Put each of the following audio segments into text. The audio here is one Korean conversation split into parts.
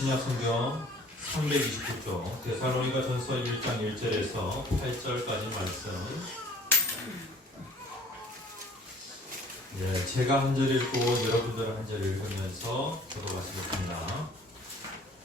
신약성경 329쪽 데살로니가전서 1장 1절에서 8절까지 말씀. 제가 한 절 읽고 여러분들은 한 절 읽으면서 들어가시겠습니다.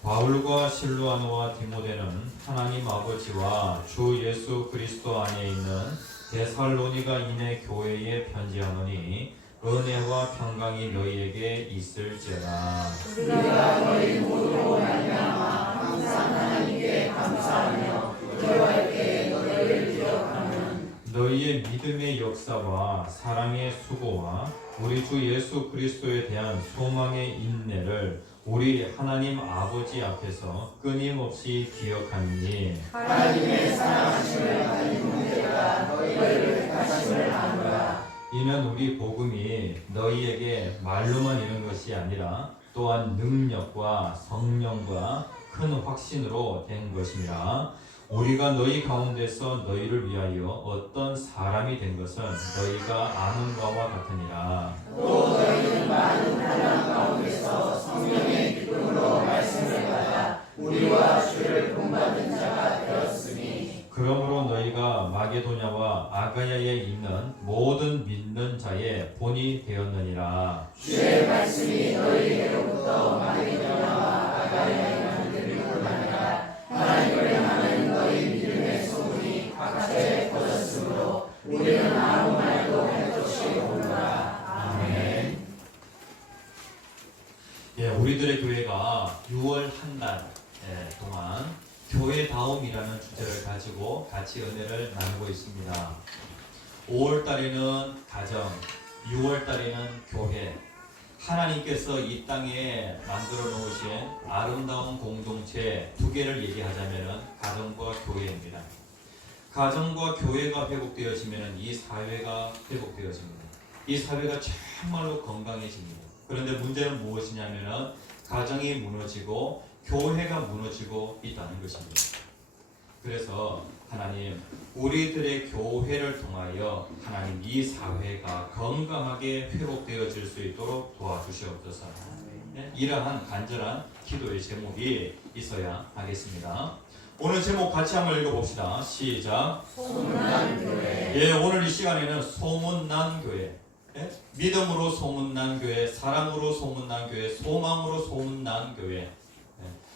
바울과 실루아노와 디모데는 하나님 아버지와 주 예수 그리스도 안에 있는 데살로니가인의 교회에 편지하노니 은혜와 평강이 너희에게 있을지어다. 우리가 너희 모두로 말미암아 항상 하나님께 감사하며 기도할 때에 너희를 기억하는 너희의 믿음의 역사와 사랑의 수고와 우리 주 예수 그리스도에 대한 소망의 인내를 우리 하나님 아버지 앞에서 끊임없이 기억하니 하나님의 사랑하심을 가진 문제가 너희를 택하심을 아노라. 이는 우리 복음이 너희에게 말로만 이른 것이 아니라 또한 능력과 성령과 큰 확신으로 된 것이니라. 우리가 너희 가운데서 너희를 위하여 어떤 사람이 된 것은 너희가 아는 바와 같으니라. 또 너희는 많은 환난 가운데서 성령의 기쁨으로 말씀을 받아 우리와 주를 본받은 자가 되었으니 그러므로 너희가 마게도냐와 아가야에 있는 모든 믿는 자의 본이 되었느니라. 주의 말씀이 너희에게로부터 마게도냐와 아가야에 이르기를 원하노라. 하나님을 향하는 너희 믿음의 소문이 각처에 퍼졌으므로 우리는 아무 말도 할 것이 없노라. 아멘. 우리들의 교회가 6월 한 달 동안 교회다움이라는 주제를 가지고 같이 은혜를 나누고 있습니다. 5월 달에는 가정, 6월 달에는 교회. 하나님께서 이 땅에 만들어 놓으신 아름다운 공동체 두 개를 얘기하자면 가정과 교회입니다. 가정과 교회가 회복되어지면 이 사회가 회복되어집니다. 이 사회가 정말로 건강해집니다. 그런데 문제는 무엇이냐면 가정이 무너지고 교회가 무너지고 있다는 것입니다. 그래서 하나님, 우리들의 교회를 통하여 하나님 이 사회가 건강하게 회복되어질 수 있도록 도와주시옵소서. 이러한 간절한 기도의 제목이 있어야 하겠습니다. 오늘 제목 같이 한번 읽어봅시다. 시작. 소문난 교회. 오늘 이 시간에는 소문난 교회, 믿음으로 소문난 교회, 사랑으로 소문난 교회, 소망으로 소문난 교회,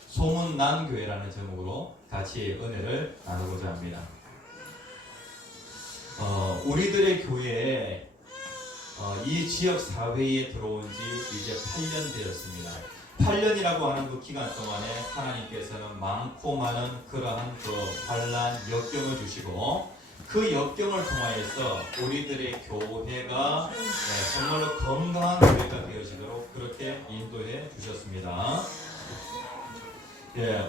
소문난 교회라는 제목으로 같이 은혜를 나누고자 합니다. 우리들의 교회에 이 지역 사회에 들어온 지 이제 8년 되었습니다. 8년이라고 하는 그 기간 동안에 하나님께서는 많고 많은 그러한 그 환난, 역경을 주시고 그 역경을 통하여서 우리들의 교회가 정말로 건강한 교회가 되어지도록 그렇게 인도해 주셨습니다.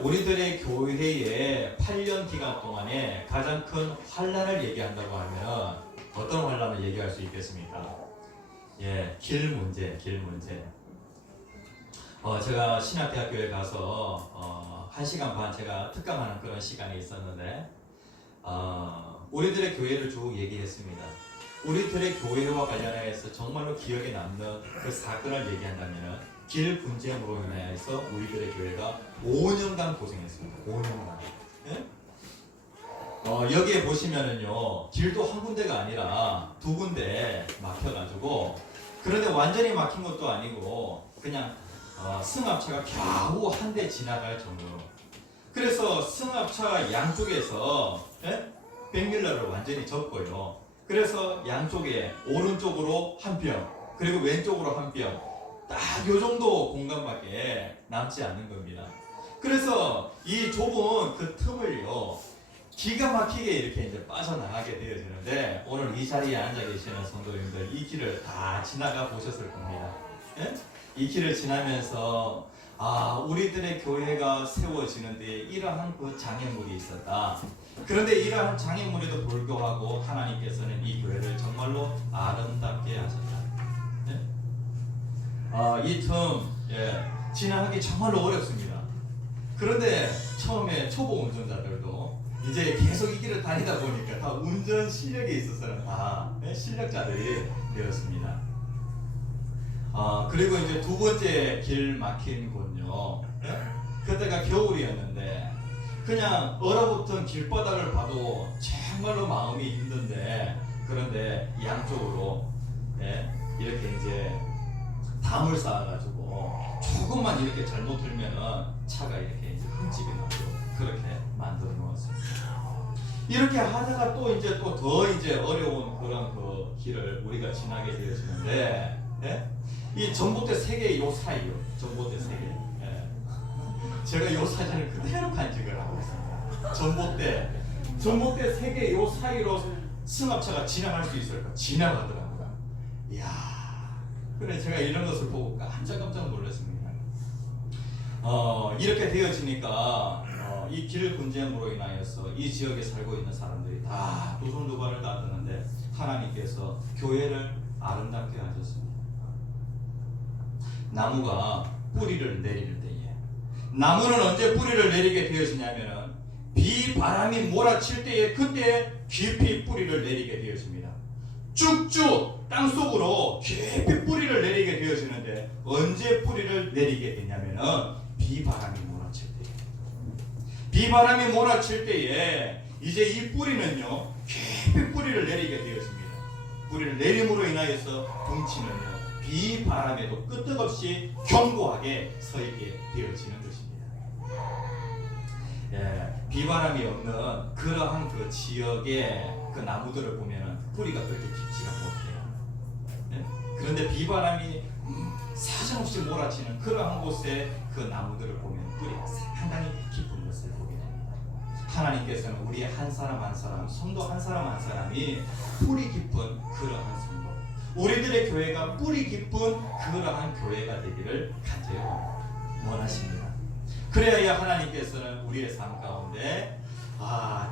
우리들의 교회의 8년 기간 동안에 가장 큰 환난을 얘기한다고 하면 어떤 환난을 얘기할 수 있겠습니까? 길 문제. 제가 신학대학교에 가서 1시간 반 제가 특강하는 그런 시간이 있었는데 우리들의 교회를 쭉 얘기했습니다. 우리들의 교회와 관련해서 정말로 기억에 남는 그 사건을 얘기한다면 길 분쟁으로 인해서 우리들의 교회가 5년간 고생했습니다. 5년간. 여기에 보시면은요, 길도 한 군데가 아니라 두 군데 막혀가지고, 그런데 완전히 막힌 것도 아니고 그냥 승합차가 겨우 한 대 지나갈 정도로. 그래서 승합차 양쪽에서 백밀러를 완전히 접고요. 그래서 양쪽에 오른쪽으로 한 뼘, 그리고 왼쪽으로 한 뼘, 딱 요 정도 공간밖에 남지 않는 겁니다. 그래서 이 좁은 그 틈을요, 기가 막히게 이렇게 이제 빠져나가게 되어지는데, 오늘 이 자리에 앉아 계시는 성도님들 이 길을 다 지나가 보셨을 겁니다. 이 길을 지나면서 우리들의 교회가 세워지는데 이러한 그 장애물이 있었다. 그런데 이러한 장애물에도 불구하고 하나님께서는 이 교회를 정말로 아름답게 하셨다. 이 틈 지나가기 정말로 어렵습니다. 그런데 처음에 초보 운전자들도 이제 계속 이 길을 다니다 보니까 다 운전 실력에 있어서는 다 실력자들이 되었습니다. 그리고 이제 두 번째 길 막힌 곳요. 그때가 겨울이었는데 그냥 얼어붙은 길바닥을 봐도 정말로 마음이 힘든데, 그런데 양쪽으로 이렇게 이제 담을 쌓아가지고 조금만 이렇게 잘못 들면은 차가 이렇게 이제 흠집이 나고 그렇게 만들어 놓았습니다. 이렇게 하다가 또 이제 또 더 이제 어려운 그런 그 길을 우리가 지나게 되어지는데, 이 전봇대 3개 요 사이요. 전봇대 3개. 제가 요 사진을 그대로 간직을 하고 있습니다. 전봇대 3개 요 사이로 승합차가 지나갈 수 있을까? 지나가더라고요. 이야. 그래 제가 이런 것을 보고 깜짝 놀랐습니다. 이렇게 되어지니까 이 길 분쟁으로 인하여서 이 지역에 살고 있는 사람들이 다 도손도발을 따르는데 하나님께서 교회를 아름답게 하셨습니다. 나무가 뿌리를 내릴 때에, 나무는 언제 뿌리를 내리게 되어지냐면은 비바람이 몰아칠 때에 그때 깊이 뿌리를 내리게 되어집니다. 쭉쭉 땅속으로 깊이 뿌리를 내리게 되어지는데 언제 뿌리를 내리게 되냐면은 비바람이 몰아칠 때. 비바람이 몰아칠 때에 이제 이 뿌리는요 깊이 뿌리를 내리게 되어집니다. 뿌리를 내림으로 인하여서 덩치는요 비바람에도 끄떡없이 견고하게 서 있게 되어지는 것입니다. 비바람이 없는 그러한 그 지역의 그 나무들을 보면은 뿌리가 그렇게 깊지가 못해요. 그런데 비바람이 사정없이 몰아치는 그러한 곳에 그 나무들을 보면 뿌리가 상당히 깊은 것을 보게 됩니다. 하나님께서는 우리 한 사람 한 사람, 성도 한 사람 한 사람이 뿌리 깊은 그러한 성도, 우리들의 교회가 뿌리 깊은 그러한 교회가 되기를 간절히 원하십니다. 그래야 하나님께서는 우리의 삶 가운데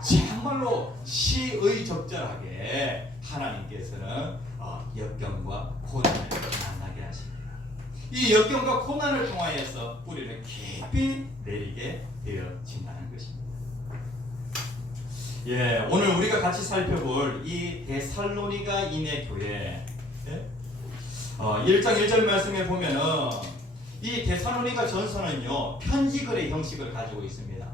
정말로 시의적절하게 하나님께서는 역경과 고난을 만나게 하십니다. 이 역경과 고난을 통하여서 뿌리를 깊이 내리게 되어진다는 것입니다. 오늘 우리가 같이 살펴볼 이 데살로니가인의 교회 1장 1절 말씀에 보면은 이 데살로니가 전서는요 편지글의 형식을 가지고 있습니다.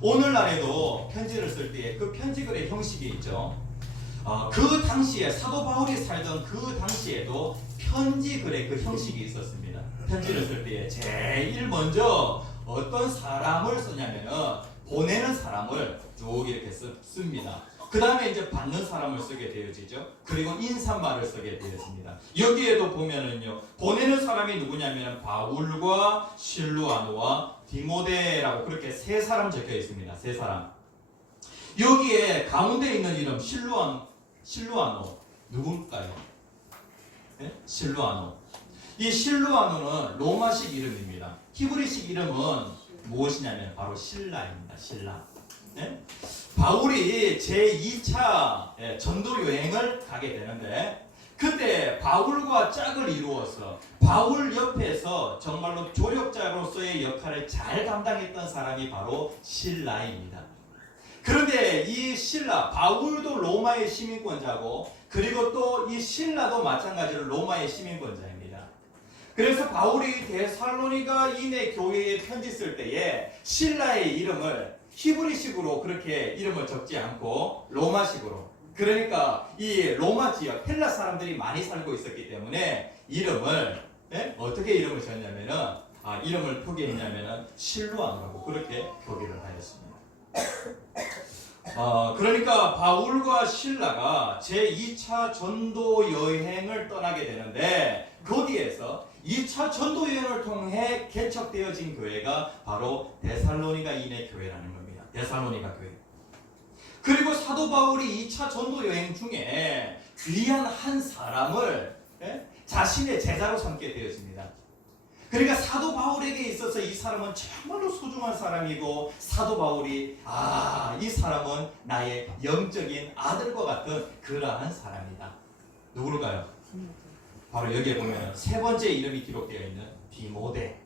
오늘날에도 편지를 쓸 때에 그 편지글의 형식이 있죠. 그 당시에 사도 바울이 살던 그 당시에도 편지글의 그 형식이 있었습니다. 편지를 쓸 때에 제일 먼저 어떤 사람을 쓰냐면은 보내는 사람을 쭉 이렇게 씁니다. 그 다음에 이제 받는 사람을 쓰게 되어지죠. 그리고 인사말을 쓰게 되었습니다. 여기에도 보면은요 보내는 사람이 누구냐면 바울과 실루아노와 디모데라고 그렇게 3사람 적혀 있습니다. 3사람. 여기에 가운데 있는 이름 실루아노 누굴까요? 실루아노. 이 실루아노는 로마식 이름입니다. 히브리식 이름은 무엇이냐면 바로 신라입니다. 신라. 바울이 제2차 전도 여행을 가게 되는데 그때 바울과 짝을 이루어서 바울 옆에서 정말로 조력자로서의 역할을 잘 담당했던 사람이 바로 신라입니다. 그런데 이 신라, 바울도 로마의 시민권자고 그리고 또 이 신라도 마찬가지로 로마의 시민권자입니다. 그래서 바울이 데살로니가인의 교회에 편지 쓸 때에 신라의 이름을 히브리식으로 그렇게 이름을 적지 않고 로마식으로, 그러니까 이 로마 지역 헬라 사람들이 많이 살고 있었기 때문에 이름을 어떻게 이름을 지었냐면은 이름을 표기했냐면은 실루아노라고 그렇게 표기를 하였습니다. 그러니까 바울과 신라가 제2차 전도 여행을 떠나게 되는데 거기에서 2차 전도 여행을 통해 개척되어진 교회가 바로 데살로니가인의 교회라는 겁니다. 데살로니가 교회. 그리고 사도 바울이 2차 전도 여행 중에 귀한 한 사람을 자신의 제자로 삼게 되었습니다. 그러니까 사도 바울에게 있어서 이 사람은 정말로 소중한 사람이고 사도 바울이 이 사람은 나의 영적인 아들과 같은 그러한 사람이다. 누구일까요? 바로 여기에 보면 3번째 이름이 기록되어 있는 디모데.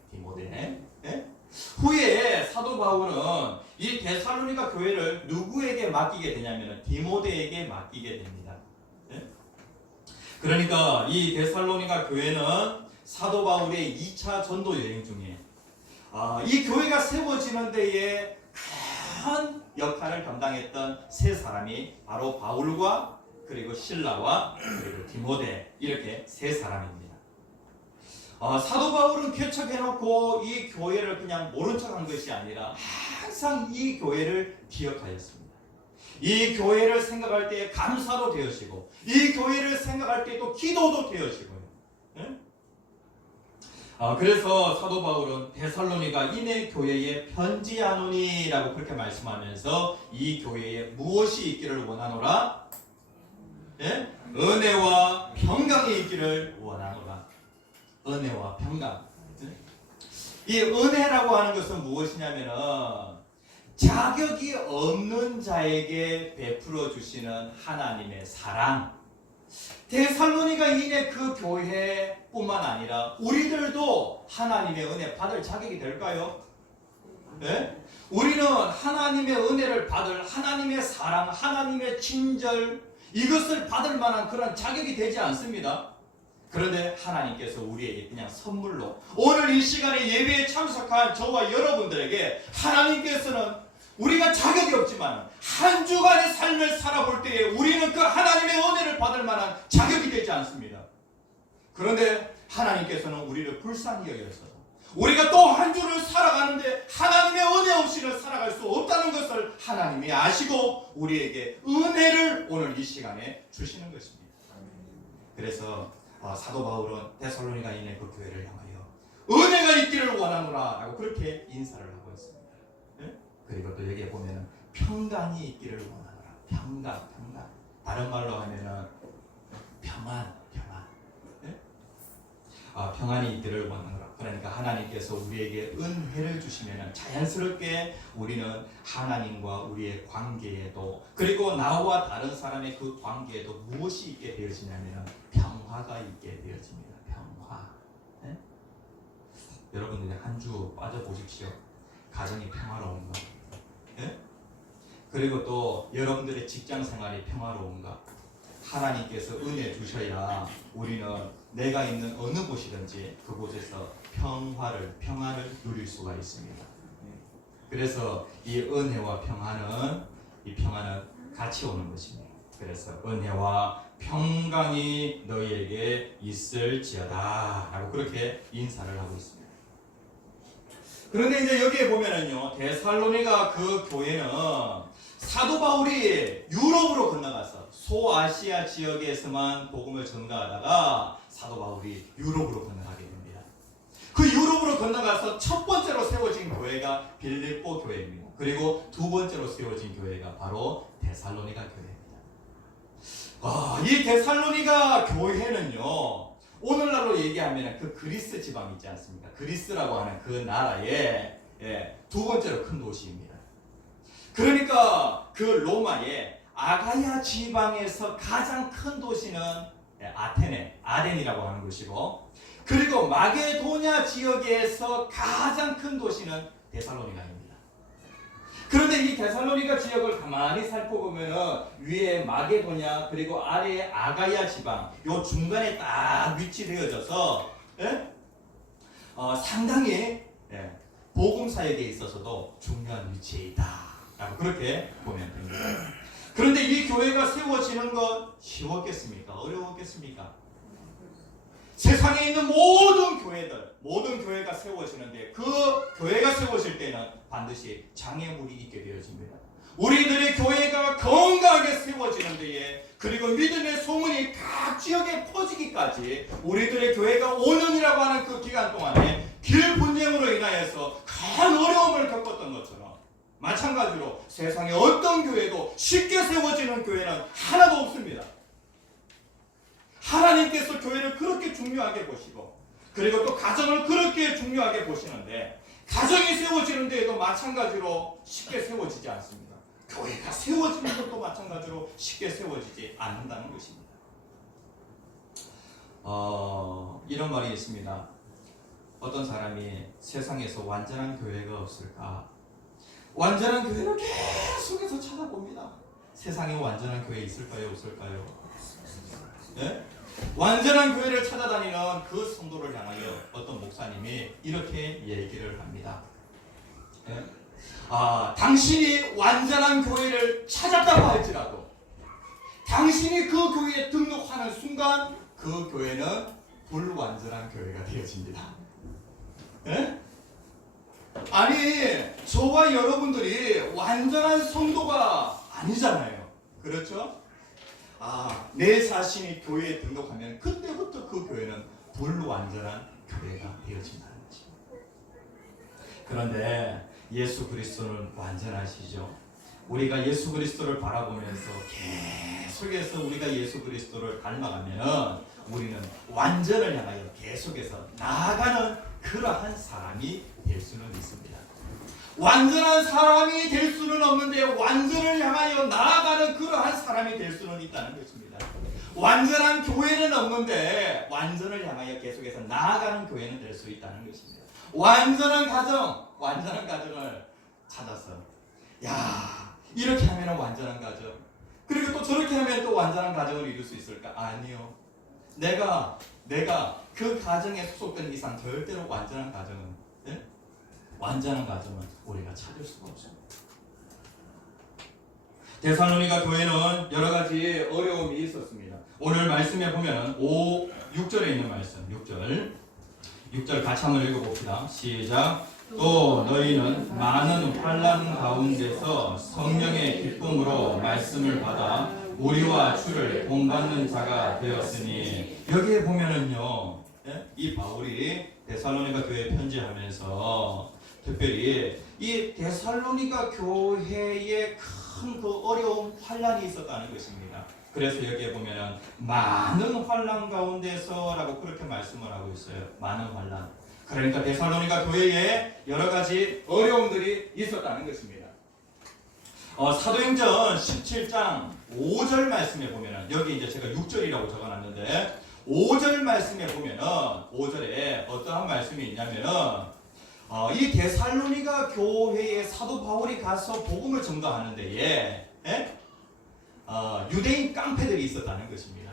후에 사도 바울은 이 데살로니가 교회를 누구에게 맡기게 되냐면 디모데에게 맡기게 됩니다. 그러니까 이 데살로니가 교회는 사도 바울의 2차 전도 여행 중에 이 교회가 세워지는 데에 큰 역할을 감당했던 세 사람이 바로 바울과 그리고 실라와 그리고 디모데, 이렇게 세 사람입니다. 사도 바울은 개척해놓고 이 교회를 그냥 모른 척한 것이 아니라 항상 이 교회를 기억하였습니다. 이 교회를 생각할 때 감사도 되어지고, 이 교회를 생각할 때 또 기도도 되어지고요. 네? 그래서 사도 바울은 데살로니가 이네 교회에 편지하노니라고 그렇게 말씀하면서 이 교회에 무엇이 있기를 원하노라? 네? 은혜와 평강이 있기를 원하노라. 은혜와 평강. 네? 이 은혜라고 하는 것은 무엇이냐면은 자격이 없는 자에게 베풀어 주시는 하나님의 사랑. 데살로니가 이네 그 교회뿐만 아니라 우리들도 하나님의 은혜 받을 자격이 될까요? 네? 우리는 하나님의 은혜를 받을, 하나님의 사랑, 하나님의 친절, 이것을 받을 만한 그런 자격이 되지 않습니다. 그런데 하나님께서 우리에게 그냥 선물로, 오늘 이 시간에 예배에 참석한 저와 여러분들에게 하나님께서는 우리가 자격이 없지만 한 주간의 삶을 살아볼 때에 우리는 그 하나님의 은혜를 받을 만한 자격이 되지 않습니다. 그런데 하나님께서는 우리를 불쌍히 여겨서 우리가 또 한 주를 살아가는데 하나님의 은혜 없이는 살아갈 수 없다는 것을 하나님이 아시고 우리에게 은혜를 오늘 이 시간에 주시는 것입니다. 그래서 사도 바울은 데살로니가 있는 그 교회를 향하여 은혜가 있기를 원하노라 라고 그렇게 인사를 하고 있습니다. 네? 그리고 또 여기에 보면은 평강이 있기를 원하노라. 평강. 다른 말로 하면은 평안. 네? 평안이 있기를 원하노라. 그러니까 하나님께서 우리에게 은혜를 주시면 자연스럽게 우리는 하나님과 우리의 관계에도, 그리고 나와 다른 사람의 그 관계에도 무엇이 있게 되어지냐면 평화가 있게 되어집니다. 평화. 네? 여러분들 한 주 빠져보십시오. 가정이 평화로운가? 네? 그리고 또 여러분들의 직장 생활이 평화로운가? 하나님께서 은혜 주셔야 우리는 내가 있는 어느 곳이든지 그곳에서 평안을 누릴 수가 있습니다. 그래서 이 은혜와 평안은 같이 오는 것입니다. 그래서 은혜와 평강이 너희에게 있을지어다 라고 그렇게 인사를 하고 있습니다. 그런데 이제 여기에 보면은요, 데살로니가 그 교회는 사도 바울이 유럽으로 건너가서 소아시아 지역에서만 복음을 전가하다가 사도 바울이 유럽으로 건너가게 됩니다. 그 유럽으로 건너가서 첫 번째로 세워진 교회가 빌립보 교회입니다. 그리고 두 번째로 세워진 교회가 바로 데살로니가 교회입니다. 이 데살로니가 교회는요, 오늘날로 얘기하면 그 그리스 지방 있지 않습니까? 그리스라고 하는 그 나라의 두 번째로 큰 도시입니다. 그러니까 그 로마의 아가야 지방에서 가장 큰 도시는 아덴이라고 하는 곳이고, 그리고 마게도냐 지역에서 가장 큰 도시는 데살로니가입니다. 그런데 이 데살로니가 지역을 가만히 살펴보면 위에 마게도냐 그리고 아래에 아가야 지방, 요 중간에 딱 위치되어져서 상당히 복음 사역에 있어서도 중요한 위치에 있다라고 그렇게 보면 됩니다. 그런데 이 교회가 세워지는 것 쉬웠겠습니까? 어려웠겠습니까? 세상에 있는 모든 교회가 세워지는데 그 교회가 세워질 때는 반드시 장애물이 있게 되어집니다. 우리들의 교회가 건강하게 세워지는 데에, 그리고 믿음의 소문이 각 지역에 퍼지기까지 우리들의 교회가 5년이라고 하는 그 기간 동안에 길 분쟁으로 인하여서 큰 어려움을 겪었던 것처럼, 마찬가지로 세상의 어떤 교회도 쉽게 세워지는 교회는 하나도 없습니다. 하나님께서 교회를 그렇게 중요하게 보시고, 그리고 또 가정을 그렇게 중요하게 보시는데, 가정이 세워지는 데에도 마찬가지로 쉽게 세워지지 않습니다. 교회가 세워지는 것도 마찬가지로 쉽게 세워지지 않는다는 것입니다. 이런 말이 있습니다. 어떤 사람이 세상에서 완전한 교회가 없을까? 완전한 교회를 계속해서 찾아봅니다. 세상에 완전한 교회 있을까요? 없을까요? 네? 완전한 교회를 찾아다니는 그 성도를 향하여 어떤 목사님이 이렇게 얘기를 합니다. 예? 당신이 완전한 교회를 찾았다고 할지라도 당신이 그 교회에 등록하는 순간 그 교회는 불완전한 교회가 되어집니다. 예? 아니, 저와 여러분들이 완전한 성도가 아니잖아요. 그렇죠? 내 자신이 교회에 등록하면 그때부터 그 교회는 불완전한 교회가 되어진다는 거죠. 그런데 예수 그리스도는 완전하시죠. 우리가 예수 그리스도를 바라보면서 계속해서 우리가 예수 그리스도를 닮아가면 우리는 완전을 향하여 계속해서 나아가는 그러한 사람이 될 수는 있습니다. 완전한 사람이 될 수는 없는데 완전을 향하여 나아가는 그러한 사람이 될 수는 있다는 것입니다. 완전한 교회는 없는데 완전을 향하여 계속해서 나아가는 교회는 될 수 있다는 것입니다. 완전한 가정을 찾아서 이렇게 하면 완전한 가정, 그리고 또 저렇게 하면 또 완전한 가정을 이룰 수 있을까? 아니요. 내가 그 가정에 소속된 이상 절대로 완전한 가정은 우리가 찾을 수가 없습니다. 데살로니가 교회는 여러 가지 어려움이 있었습니다. 오늘 말씀에 보면 6절에 있는 말씀, 6절 같이 한번 읽어봅시다. 시작. 또 너희는 많은 환난 가운데서 성령의 기쁨으로 말씀을 받아 우리와 주를 본받는 자가 되었으니, 여기에 보면은요, 이 바울이 데살로니가 교회에 편지하면서 특별히 이 데살로니가 교회에 큰 그 어려움, 환난이 있었다는 것입니다. 그래서 여기에 보면은 많은 환난 가운데서라고 그렇게 말씀을 하고 있어요. 많은 환난. 그러니까 데살로니가 교회에 여러 가지 어려움들이 있었다는 것입니다. 사도행전 17장 5절 말씀에 보면은, 여기 이제 제가 6절이라고 적어놨는데 5절 말씀에 보면은 5절에 어떠한 말씀이 있냐면은 이 데살로니가 교회에 사도 바울이 가서 복음을 전도하는 데에 유대인 깡패들이 있었다는 것입니다.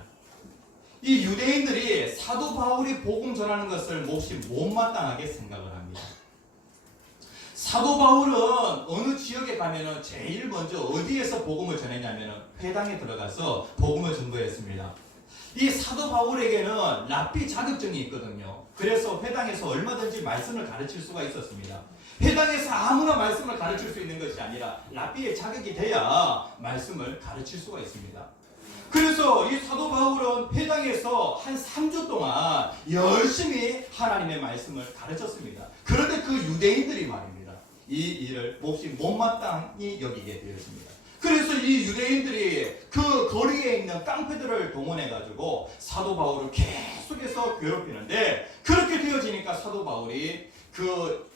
이 유대인들이 사도 바울이 복음 전하는 것을 몹시 못마땅하게 생각을 합니다. 사도 바울은 어느 지역에 가면은 제일 먼저 어디에서 복음을 전했냐면은 회당에 들어가서 복음을 전도했습니다. 이 사도 바울에게는 랍비 자격증이 있거든요. 그래서 회당에서 얼마든지 말씀을 가르칠 수가 있었습니다. 회당에서 아무나 말씀을 가르칠 수 있는 것이 아니라 랍비의 자격이 돼야 말씀을 가르칠 수가 있습니다. 그래서 이 사도 바울은 회당에서 한 3주 동안 열심히 하나님의 말씀을 가르쳤습니다. 그런데 그 유대인들이 말입니다, 이 일을 몹시 못마땅히 여기게 되었습니다. 그래서 이 유대인들이 그 거리에 있는 깡패들을 동원해가지고 사도 바울을 계속해서 괴롭히는데, 그렇게 되어지니까 사도 바울이 그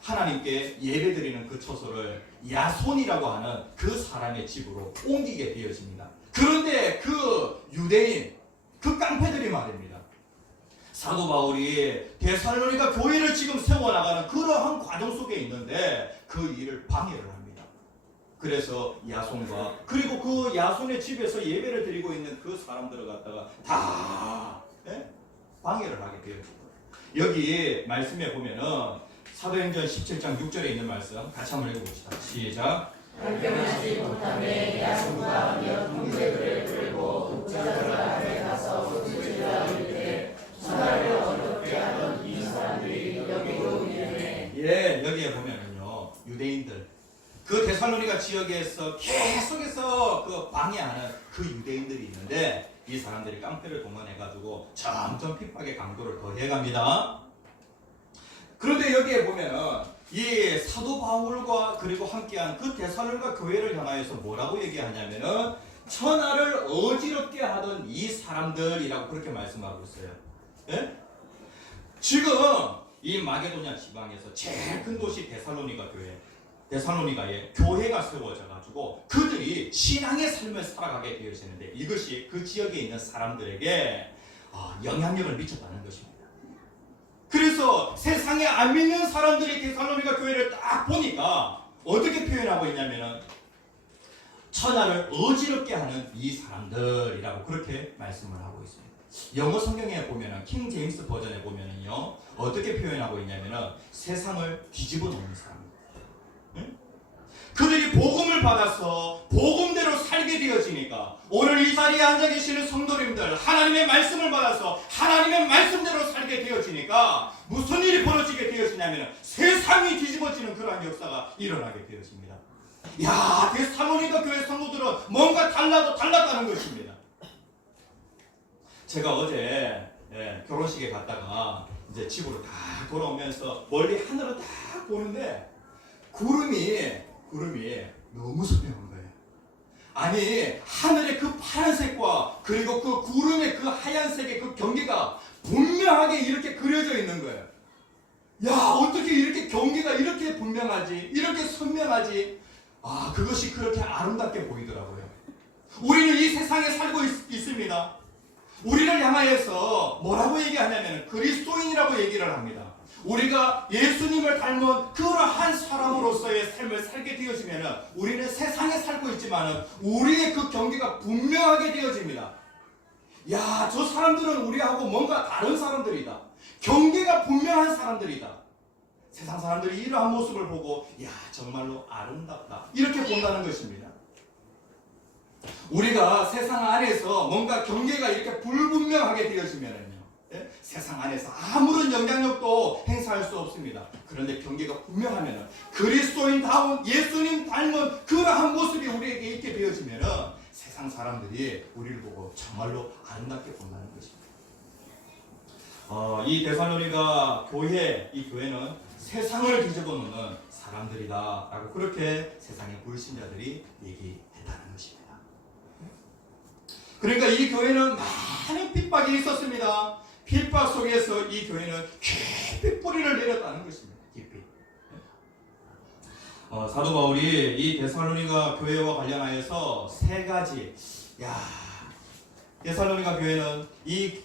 하나님께 예배드리는 그 처소를 야손이라고 하는 그 사람의 집으로 옮기게 되어집니다. 그런데 그 유대인, 그 깡패들이 말입니다, 사도 바울이 데살로니가 교회를 지금 세워나가는 그러한 과정 속에 있는데 그 일을 방해를 합니다. 그래서 야손과 그리고 그 야손의 집에서 예배를 드리고 있는 그 사람들을 갖다가 다 방해를 하게 되었습니다. 여기 말씀에 보면은 사도행전 17장 6절에 있는 말씀 같이 한번 읽어봅시다. 시작. 발견하지 못함에 야손과 몇 형제들을 끌고 독자들과 앞에 가서 부르짖으라 이르되 천하를 어렵게 하던 이 사람들이 여기로 이르네. 여기에 보면은요, 유대인들, 그 데살로니가 지역에서 계속해서 그 방해하는 그 유대인들이 있는데, 이 사람들이 깡패를 동원해가지고 점점 핍박의 강도를 더해갑니다. 그런데 여기에 보면은 이 사도 바울과 그리고 함께한 그 데살로니가 교회를 향하여서 뭐라고 얘기하냐면은 천하를 어지럽게 하던 이 사람들이라고 그렇게 말씀하고 있어요. 지금 이 마게도냐 지방에서 제일 큰 도시 데살로니가에 교회가 세워져 가지고 그들이 신앙의 삶을 살아가게 되어지는데, 이것이 그 지역에 있는 사람들에게 영향력을 미쳤다는 것입니다. 그래서 세상에 안 믿는 사람들이 데살로니가 교회를 딱 보니까 어떻게 표현하고 있냐면은 천하를 어지럽게 하는 이 사람들이라고 그렇게 말씀을 하고 있습니다. 영어 성경에 보면은 킹 제임스 버전에 보면은요 어떻게 표현하고 있냐면은 세상을 뒤집어 놓는 사람. 응? 그들이 복음을 받아서 복음대로 살게 되어지니까 오늘 이 자리에 앉아 계시는 성도님들 하나님의 말씀을 받아서 하나님의 말씀대로 살게 되어지니까 무슨 일이 벌어지게 되어지냐면 세상이 뒤집어지는 그러한 역사가 일어나게 되어집니다. 야, 데살로니가 교회 성도들은 뭔가 달랐다는 것입니다. 제가 어제 결혼식에 갔다가 이제 집으로 다 돌아오면서 멀리 하늘을 딱 보는데 구름이 너무 선명한 거예요. 아니 하늘의 그 파란색과 그리고 그 구름의 그 하얀색의 그 경계가 분명하게 이렇게 그려져 있는 거예요. 야, 어떻게 이렇게 경계가 이렇게 분명하지, 이렇게 선명하지. 아, 그것이 그렇게 아름답게 보이더라고요. 우리는 이 세상에 살고 있습니다. 우리를 향하여서 뭐라고 얘기하냐면 그리스도인이라고 얘기를 합니다. 우리가 예수님을 닮은 그러한 사람으로서의 삶을 살게 되어지면 우리는 세상에 살고 있지만 우리의 그 경계가 분명하게 되어집니다. 야, 저 사람들은 우리하고 뭔가 다른 사람들이다. 경계가 분명한 사람들이다. 세상 사람들이 이러한 모습을 보고 야, 정말로 아름답다 이렇게 본다는 것입니다. 우리가 세상 안에서 뭔가 경계가 이렇게 불분명하게 되어지면은요, 세상 안에서 아무런 영향력도 행사할 수 없습니다. 그런데 경계가 분명하면은 그리스도인다운 예수님 닮은 그러한 모습이 우리에게 있게 되어지면은 세상 사람들이 우리를 보고 정말로 아름답게 본다는 것입니다. 이 데살로니가 교회, 이 교회는 세상을 뒤집어 놓는 사람들이다라고 그렇게 세상의 불신자들이 얘기했다는 것입니다. 그러니까 이 교회는 많은 핍박이 있었습니다. 핍박 속에서 이 교회는 깊이 뿌리를 내렸다는 것입니다. 깊이. 사도 바울이 이 데살로니가 교회와 관련하여서 세 가지. 데살로니가 교회는 이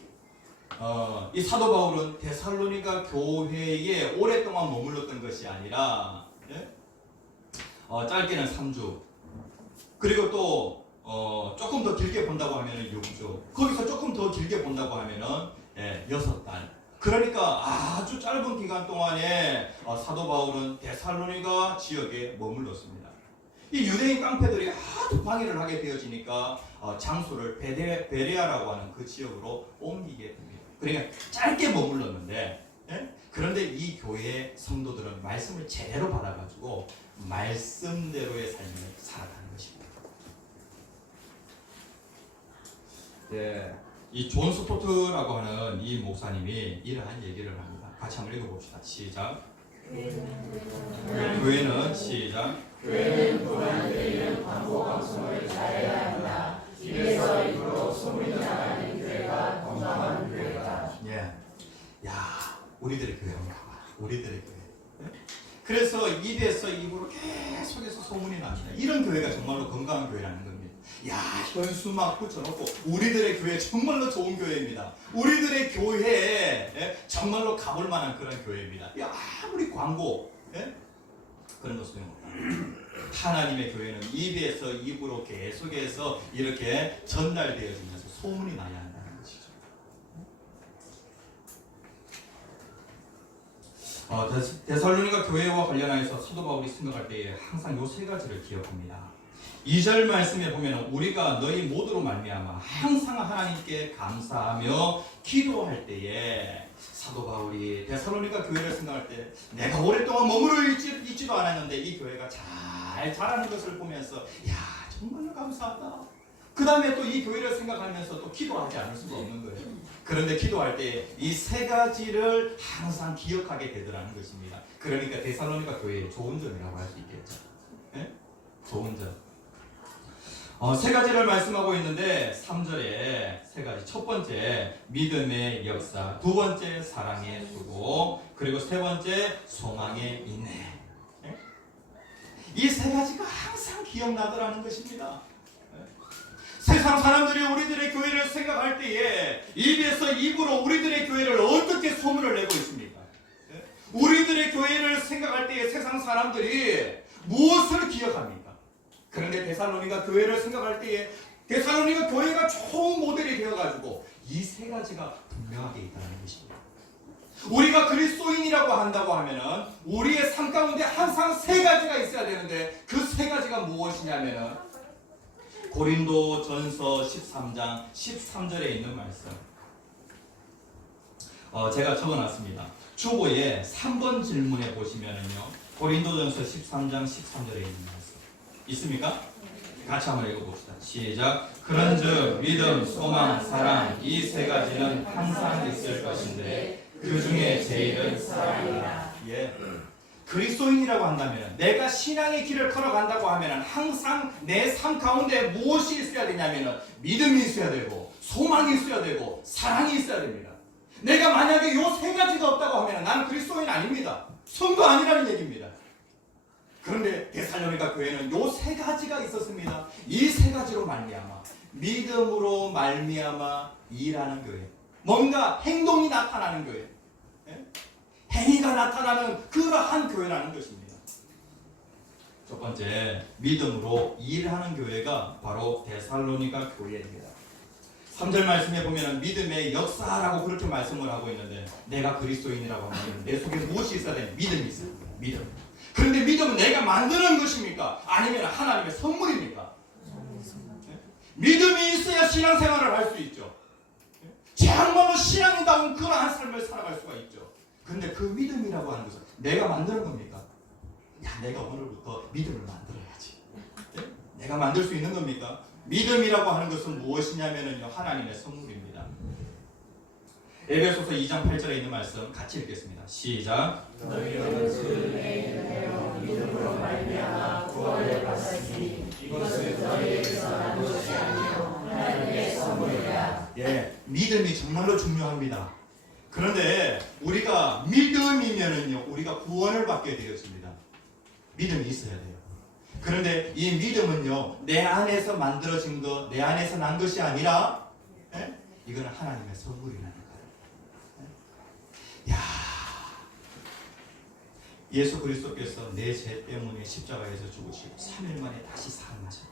사도 바울은 데살로니가 교회에 오랫동안 머물렀던 것이 아니라 짧게는 3주 그리고 또 조금 더 길게 본다고 하면 6주 거기서 조금 더 길게 본다고 하면 6달 그러니까 아주 짧은 기간 동안에 사도 바울은 데살로니가 지역에 머물렀습니다. 이 유대인 깡패들이 아주 방해를 하게 되어지니까 장소를 베레아라고 하는 그 지역으로 옮기게 됩니다. 그러니까 짧게 머물렀는데 그런데 이 교회의 성도들은 말씀을 제대로 받아가지고 말씀대로의 삶을 살아가는 것입니다. 이 존 스포트라고 하는 이 목사님이 이러한 얘기를 합니다. 같이 한번 읽어봅시다. 시작. 교회는 시작. 교회는 도란들이는 광고 방송을 잘해야 한다. 입에서 입으로 소문이 나가는 교회가 건강한 교회다. 우리들의 교회인가 봐. 우리들의 교회. 그래서 입에서 입으로 계속해서 소문이 납니다. 이런 교회가 정말로 건강한 교회라는 겁니다. 현수 막 붙여놓고 우리들의 교회 정말로 좋은 교회입니다. 우리들의 교회에 정말로 가볼 만한 그런 교회입니다. 아무리 광고 그런 거 소용없다. 하나님의 교회는 입에서 입으로 계속해서 이렇게 전달되어지면서 소문이 나야 한다는 것이죠. 데살로니가 교회와 관련해서 사도 바울이 생각할 때에 항상 요 세 가지를 기억합니다. 2절 말씀에 보면 우리가 너희 모두로 말미암아 항상 하나님께 감사하며 기도할 때에 사도 바울이 데살로니가 교회를 생각할 때 내가 오랫동안 머무르 있지도 않았는데 이 교회가 잘 자라는 것을 보면서 정말로 감사하다. 그 다음에 또 이 교회를 생각하면서 또 기도하지 않을 수가 없는 거예요. 그런데 기도할 때 이 세 가지를 항상 기억하게 되더라는 것입니다. 그러니까 데살로니가 교회의 좋은 점이라고 할 수 있겠죠. 좋은 점. 세 가지를 말씀하고 있는데 3절에 세 가지. 첫 번째 믿음의 역사, 두 번째 사랑의 수고, 그리고 세 번째 소망의 인내. 이 세 가지가 항상 기억나더라는 것입니다. 세상 사람들이 우리들의 교회를 생각할 때에 입에서 입으로 우리들의 교회를 어떻게 소문을 내고 있습니까? 우리들의 교회를 생각할 때에 세상 사람들이 무엇을 기억합니까? 그런데 데살로니가 교회를 생각할 때에 데살로니가 교회가 좋은 모델이 되어가지고 이 세 가지가 분명하게 있다는 것입니다. 우리가 그리스도인이라고 한다고 하면은 우리의 삶 가운데 항상 세 가지가 있어야 되는데 그 세 가지가 무엇이냐면은 고린도전서 13장 13절에 있는 말씀. 제가 적어놨습니다. 주보에 3번 질문에 보시면은요. 고린도전서 13장 13절에 있는 말씀. 있습니까? 같이 한번 읽어봅시다. 시작. 그런즉 믿음, 소망, 사랑 이 세 가지는 항상 있을 것인데 그 중에 제일은 사랑이라. 예. 그리스도인이라고 한다면 내가 신앙의 길을 걸어간다고 하면 항상 내 삶 가운데 무엇이 있어야 되냐면 믿음이 있어야 되고 소망이 있어야 되고 사랑이 있어야 됩니다. 내가 만약에 이 세 가지가 없다고 하면 나는 그리스도인 아닙니다. 성도 아니라는 얘기입니다. 그런데 데살로니가 교회는 이 세 가지가 있었습니다. 이 세 가지로 말미암아 믿음으로 말미암아 일하는 교회, 뭔가 행동이 나타나는 교회, 행위가 나타나는 그러한 교회라는 것입니다. 첫 번째, 믿음으로 일하는 교회가 바로 데살로니가 교회입니다. 3절 말씀에 보면 믿음의 역사라고 그렇게 말씀을 하고 있는데 내가 그리스도인이라고 하면 내 속에 무엇이 있어야 되냐? 믿음이 있어야 돼요. 믿음. 그런데 믿음은 내가 만드는 것입니까? 아니면 하나님의 선물입니까? 믿음이 있어야 신앙생활을 할 수 있죠. 정말로 신앙다운 그러한 삶을 살아갈 수가 있죠. 그런데 그 믿음이라고 하는 것은 내가 만드는 겁니까? 야, 내가 오늘부터 믿음을 만들어야지. 내가 만들 수 있는 겁니까? 믿음이라고 하는 것은 무엇이냐면요, 하나님의 선물입니다. 에베소서 2장 8절에 있는 말씀 같이 읽겠습니다. 시작. 너희는 그 은혜로 믿음으로 말미암아 구원을 받았으니 이것은 너희에게서 난 것이 아니요 하나님의 선물이라. 예, 믿음이 정말로 중요합니다. 그런데 우리가 믿음이면은요, 우리가 구원을 받게 되었습니다. 믿음이 있어야 돼요. 그런데 이 믿음은요, 내 안에서 만들어진 것, 내 안에서 난 것이 아니라, 이거는 하나님의 선물이라는 거예요. 야, 예수 그리스도께서 내 죄 때문에 십자가에서 죽으시고 3일 만에 다시 살아나셨다.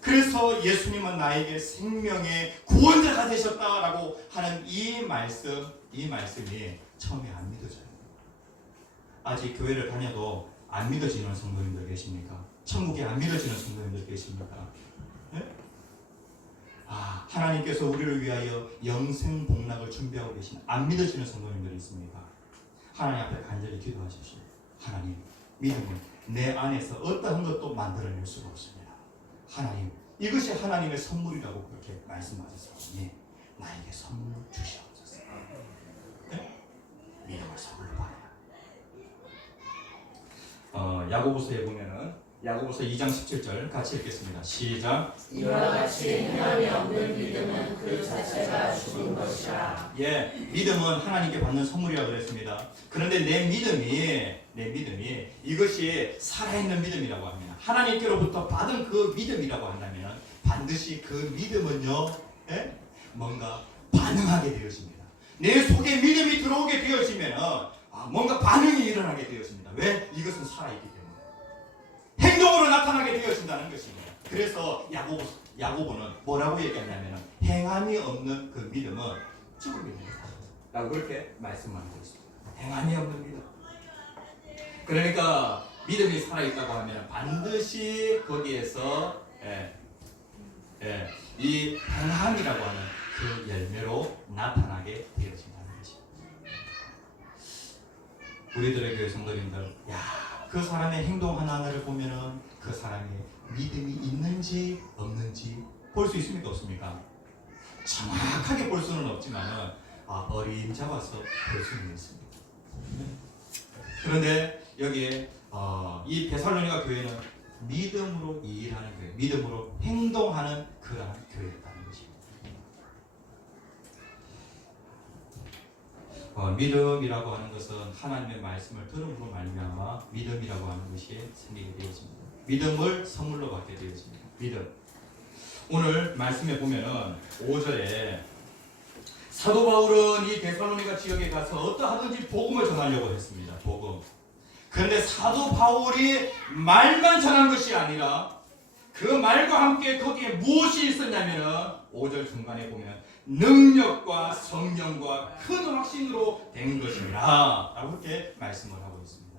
그래서 예수님은 나에게 생명의 구원자가 되셨다라고 하는 이 말씀이 처음에 안 믿어져요. 아직 교회를 다녀도 안 믿어지는 성도님들 계십니까? 천국에 안 믿어지는 성도님들 계십니까? 네? 아, 하나님께서 우리를 위하여 영생 복락을 준비하고 계신 안 믿어지는 성도님들이 있습니까? 하나님 앞에 간절히 기도하십시오. 하나님, 믿음은 내 안에서 어떠한 것도 만들어낼 수가 없습니다. 하나님, 이것이 하나님의 선물이라고 그렇게 말씀하셨으니 나에게 선물 주시옵소서. 네? 믿음을 선물로 받아요. 야고보서에 보면은 야고보서 2장 17절 같이 읽겠습니다. 시작. 이와 같이 행함이 없는 믿음은 그 자체가 죽은 것이라. 예, 믿음은 하나님께 받는 선물이라고 그랬습니다. 그런데 내 믿음이 이것이 살아있는 믿음이라고 합니다. 하나님께로부터 받은 그 믿음이라고 한다면 반드시 그 믿음은요, 뭔가 반응하게 되어집니다. 내 속에 믿음이 들어오게 되어지면 뭔가 반응이 일어나게 되어집니다. 왜? 이것은 살아있기 때문에. 행동으로 나타나게 되어진다는 것입니다. 그래서 야고보는 뭐라고 얘기하냐면 행함이 없는 그 믿음은 죽은 믿음이다 라고 그렇게 말씀하고 있습니다. 행함이 없는 믿음. 그러니까 믿음이 살아있다고 하면 반드시 거기에서 이 행함이라고 하는 그 열매로 나타나게 되어진다는 것입니다. 우리들의 교회 성도님들, 그 사람의 행동 하나하나를 보면은 그 사람의 믿음이 있는지 없는지 볼 수 있습니까? 없습니까? 정확하게 볼 수는 없지만은 어림잡아서 볼 수는 있습니다. 그런데 여기에 이 데살로니가 교회는 믿음으로 일하는 교회, 믿음으로 행동하는 그러한 교회였다는 것입니다. 믿음이라고 하는 것은 하나님의 말씀을 들음으로 말미암아 믿음이라고 하는 것이 생기게 되었습니다. 믿음을 선물로 받게 되었습니다. 믿음. 오늘 말씀에 보면은 5절에 사도 바울은 이 데살로니가 지역에 가서 어떠하든지 복음을 전하려고 했습니다. 복음. 그런데 사도 바울이 말만 전한 것이 아니라 그 말과 함께 거기에 무엇이 있었냐면은 5절 중간에 보면 능력과 성령과 큰 확신으로 된 것이라 라고 그렇게 말씀을 하고 있습니다.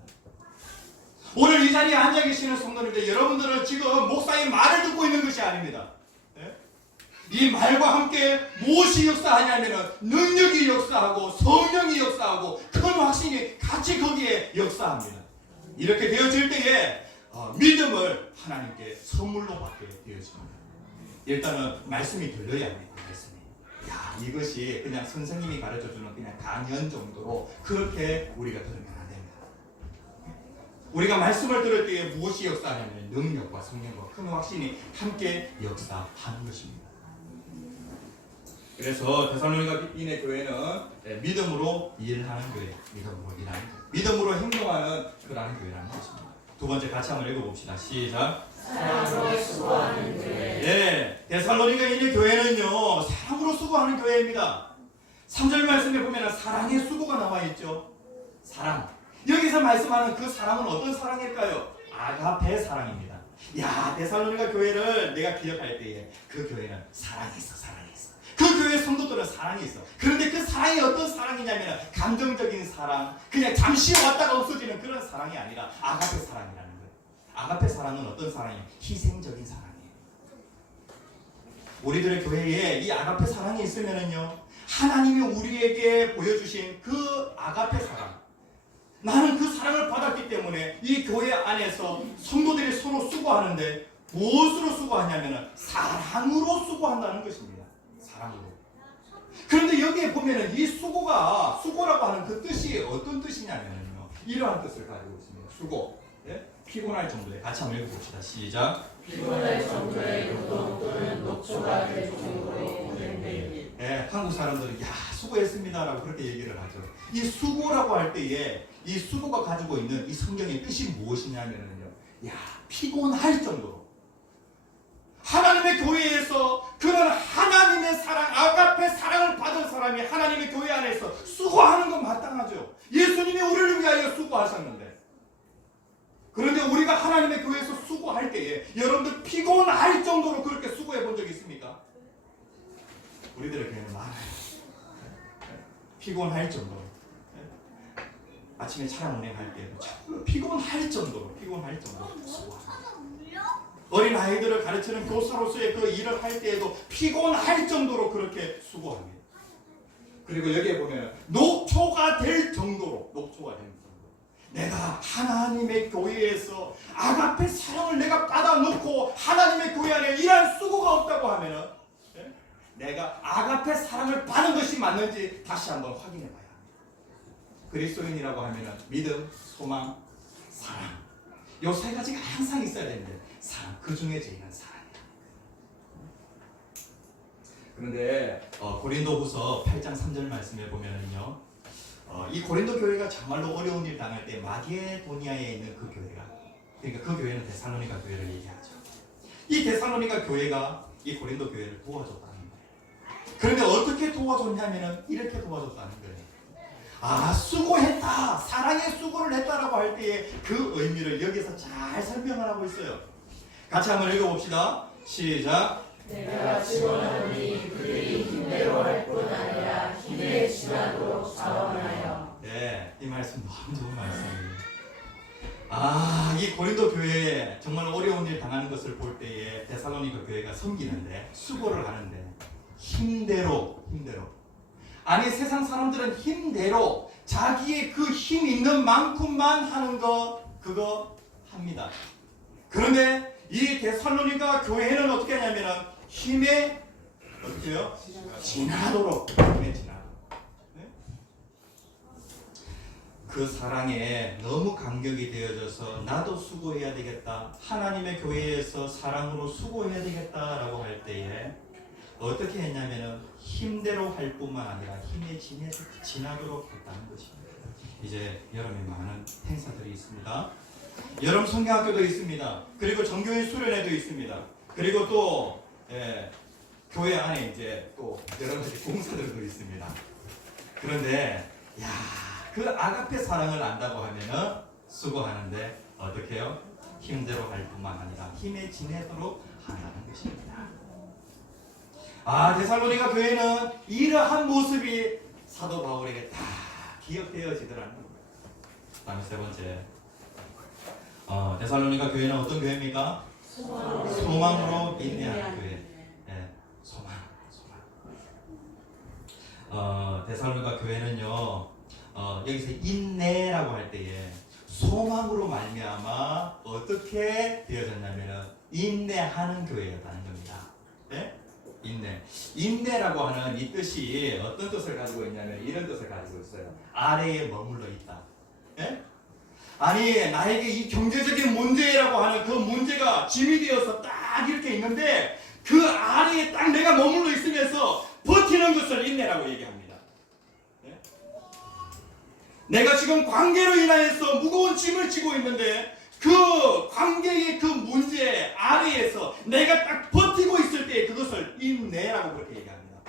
오늘 이 자리에 앉아 계시는 성도님들, 여러분들은 지금 목사의 말을 듣고 있는 것이 아닙니다. 이 말과 함께 무엇이 역사하냐면은 능력이 역사하고 성령이 역사하고 큰 확신이 같이 거기에 역사합니다. 이렇게 되어질 때에 믿음을 하나님께 선물로 받게 되어집니다. 일단은 말씀이 들려야 합니다. 말씀이. 야, 이것이 그냥 선생님이 가르쳐주는 그냥 강연 정도로 그렇게 우리가 들으면 안 됩니다. 우리가 말씀을 들을 때에 무엇이 역사하냐면 능력과 성령과 큰 확신이 함께 역사하는 것입니다. 그래서 데살로니가인의 교회는 믿음으로 일하는 교회, 믿음으로 행동하는 그러한 교회라는 것입니다. 두 번째 같이 한번 읽어봅시다. 시작. 사랑으로 수고하는 교회. 네, 데살로니가인의 교회는요 사랑으로 수고하는 교회입니다. 3절 말씀에 보면 사랑의 수고가 나와 있죠. 사랑. 여기서 말씀하는 그 사랑은 어떤 사랑일까요? 아가페 사랑입니다. 야, 데살로니가 교회를 내가 기억할 때에 그 교회는 사랑이 있어. 그 교회 성도들은 사랑이 있어. 그런데 그 사랑이 어떤 사랑이냐면 감정적인 사랑, 그냥 잠시 왔다가 없어지는 그런 사랑이 아니라 아가페 사랑이라는 거예요. 아가페 사랑은 어떤 사랑이에요? 희생적인 사랑이에요. 우리들의 교회에 이 아가페 사랑이 있으면은요, 하나님이 우리에게 보여주신 그 아가페 사랑, 나는 그 사랑을 받았기 때문에 이 교회 안에서 성도들이 서로 수고하는데 무엇으로 수고하냐면 사랑으로 수고한다는 것입니다. 사랑으로. 그런데 여기에 보면은 이 수고라고 하는 그 뜻이 어떤 뜻이냐면요, 이러한 뜻을 가지고 있습니다. 수고. 예? 피곤할 정도에. 같이 한번 읽어봅시다. 시작. 피곤할 정도의 노동 또는 녹초가 될 정도로 고생되니. 예, 한국 사람들은 야, 수고했습니다라고 그렇게 얘기를 하죠. 이 수고라고 할 때에 이 수고가 가지고 있는 이 성경의 뜻이 무엇이냐면요, 야, 피곤할 정도로. 하나님의 교회에서 그는 하나님의 사랑, 아가페 사랑을 받은 사람이 하나님의 교회 안에서 수고하는 건 마땅하죠. 예수님이 우리를 위하여 수고하셨는데, 그런데 우리가 하나님의 교회에서 수고할 때에 여러분들 피곤할 정도로 그렇게 수고해 본 적 있습니까? 우리들의 교회는 많아요. 피곤할 정도로. 아침에 차량 운행할 때도 피곤할 정도로 수고합니다. 어린 아이들을 가르치는 교사로서의 그 일을 할 때에도 피곤할 정도로 그렇게 수고합니다. 그리고 여기에 보면 녹초가 될 정도로 내가 하나님의 교회에서 아가페 사랑을 내가 받아놓고 하나님의 교회 안에 이러한 수고가 없다고 하면은 내가 아가페 사랑을 받은 것이 맞는지 다시 한번 확인해 봐야 합니다. 그리스도인이라고 하면은 믿음, 소망, 사랑, 이 세 가지가 항상 있어야 되는데 사랑, 그 중에 제일은 사랑이야. 그런데 고린도후서 8장 3절 말씀에 보면은요, 이 고린도 교회가 정말로 어려운 일 당할 때 마게도니아에 있는 그 교회가, 그러니까 그 교회는 데살로니가 교회를 얘기하죠. 이 데살로니가 교회가 이 고린도 교회를 도와줬다는 거예요. 그런데 어떻게 도와줬냐면은 이렇게 도와줬다는 거예요. 아, 수고했다, 사랑의 수고를 했다라고 할 때의 그 의미를 여기서 잘 설명을 하고 있어요. 같이 한번 읽어봅시다. 시작. 내가 지원하니 그들이 힘대로 할 뿐 아니라 힘에 지나도록 자원하여. 네, 이 말씀 너무 좋은 말씀이에요. 아, 이 고린도 교회에 정말 어려운 일 당하는 것을 볼 때에 데살로니가 교회가 섬기는데, 수고를 하는데 힘대로. 아니, 세상 사람들은 힘대로 자기의 그 힘 있는 만큼만 하는 거, 그거 합니다. 그런데 이 데살로니가 교회는 어떻게 하냐면은 힘에 어떻게요? 지나도록. 네? 그 사랑에 너무 감격이 되어져서 나도 수고해야 되겠다, 하나님의 교회에서 사랑으로 수고해야 되겠다라고 할 때에 어떻게 했냐면은 힘대로 할 뿐만 아니라 힘에 지나도록 했다는 것입니다. 이제 여름에 많은 행사들이 있습니다. 여름 성경학교도 있습니다. 그리고 정교인 수련회도 있습니다. 그리고 또 교회 안에 이제 또 여러 가지 공사들도 있습니다. 그런데 그 아가페 사랑을 안다고 하면은 수고하는데 어떻게 해요? 힘대로 할 뿐만 아니라 힘에 지내도록 하는 것입니다. 데살로니가 교회는 이러한 모습이 사도 바울에게 다 기억되어지더라는 거예요. 다음에 세 번째, 데살로니가 교회는 어떤 교회입니까? 소망으로 인내하는 교회. 소망. 데살로니가 교회는요, 여기서 인내라고 할 때에 소망으로 말미암아 어떻게 되어졌냐면은 인내하는 교회였다는 겁니다. 네? 인내라고 하는 이 뜻이 어떤 뜻을 가지고 있냐면 이런 뜻을 가지고 있어요. 아래에 머물러 있다. 네? 아니, 나에게 이 경제적인 문제라고 하는 그 문제가 짐이 되어서 딱 이렇게 있는데 그 아래에 딱 내가 머물러 있으면서 버티는 것을 인내라고 얘기합니다. 네? 내가 지금 관계로 인하여서 무거운 짐을 지고 있는데 그 관계의 그 문제 아래에서 내가 딱 버티고 있을 때 그것을 인내라고 그렇게 얘기합니다.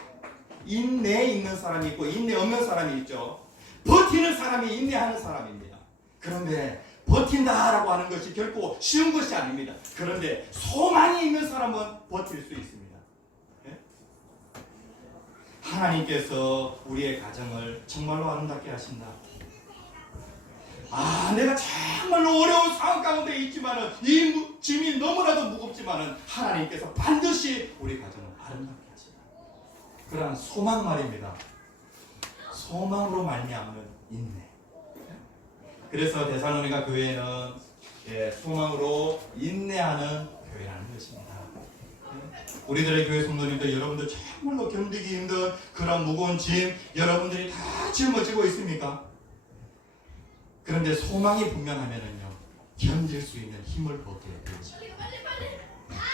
인내 있는 사람이 있고 인내 없는 사람이 있죠. 버티는 사람이 인내하는 사람입니다. 그런데 버틴다라고 하는 것이 결코 쉬운 것이 아닙니다. 그런데 소망이 있는 사람은 버틸 수 있습니다. 네? 하나님께서 우리의 가정을 정말로 아름답게 하신다. 내가 정말로 어려운 상황 가운데 있지만은 이 짐이 너무나도 무겁지만은 하나님께서 반드시 우리 가정을 아름답게 하신다. 그러한 소망 말입니다. 소망으로 말미암는 인내. 그래서 데살로니가 교회는 소망으로 인내하는 교회라는 것입니다. 우리들의 교회 성도님들, 여러분들 정말로 견디기 힘든 그런 무거운 짐 여러분들이 다 짊어지고 있습니까? 그런데 소망이 분명하면은요, 견딜 수 있는 힘을 얻게 되죠.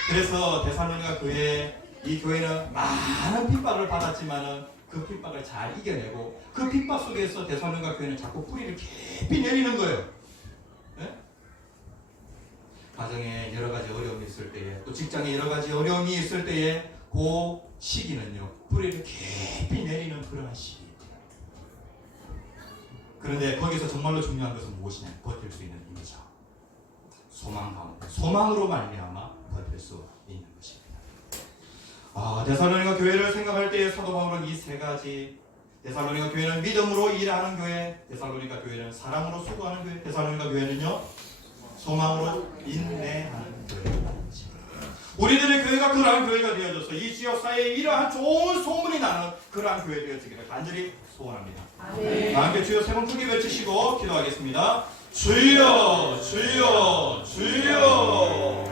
그래서 데살로니가 교회, 이 교회는 많은 핍박을 받았지만은 그 핍박을 잘 이겨내고 그 핍박 속에서 데살로니가 교회는 자꾸 뿌리를 깊이 내리는 거예요. 네? 가정에 여러 가지 어려움이 있을 때에, 또 직장에 여러 가지 어려움이 있을 때에 그 시기는요, 뿌리를 깊이 내리는 그러한 시기. 그런데 거기서 정말로 중요한 것은 무엇이냐? 버틸 수 있는 힘이죠. 소망 가운데, 소망으로 말미암아 버틸 수 있는 것입니다. 데살로니가 교회를 생각할 때 사도 바울은 이 세 가지, 데살로니가 교회는 믿음으로 일하는 교회, 데살로니가 교회는 사랑으로 수고하는 교회, 데살로니가 교회는요 소망으로 인내하는 교회입니다. 우리들의 교회가 그러한 교회가 되어져서 이 지역 사회에 이러한 좋은 소문이 나는 그러한 교회 되어지기를 간절히 소원합니다. 함께 주여 세 번 크게 외치시고 기도하겠습니다. 주여, 주여, 주여.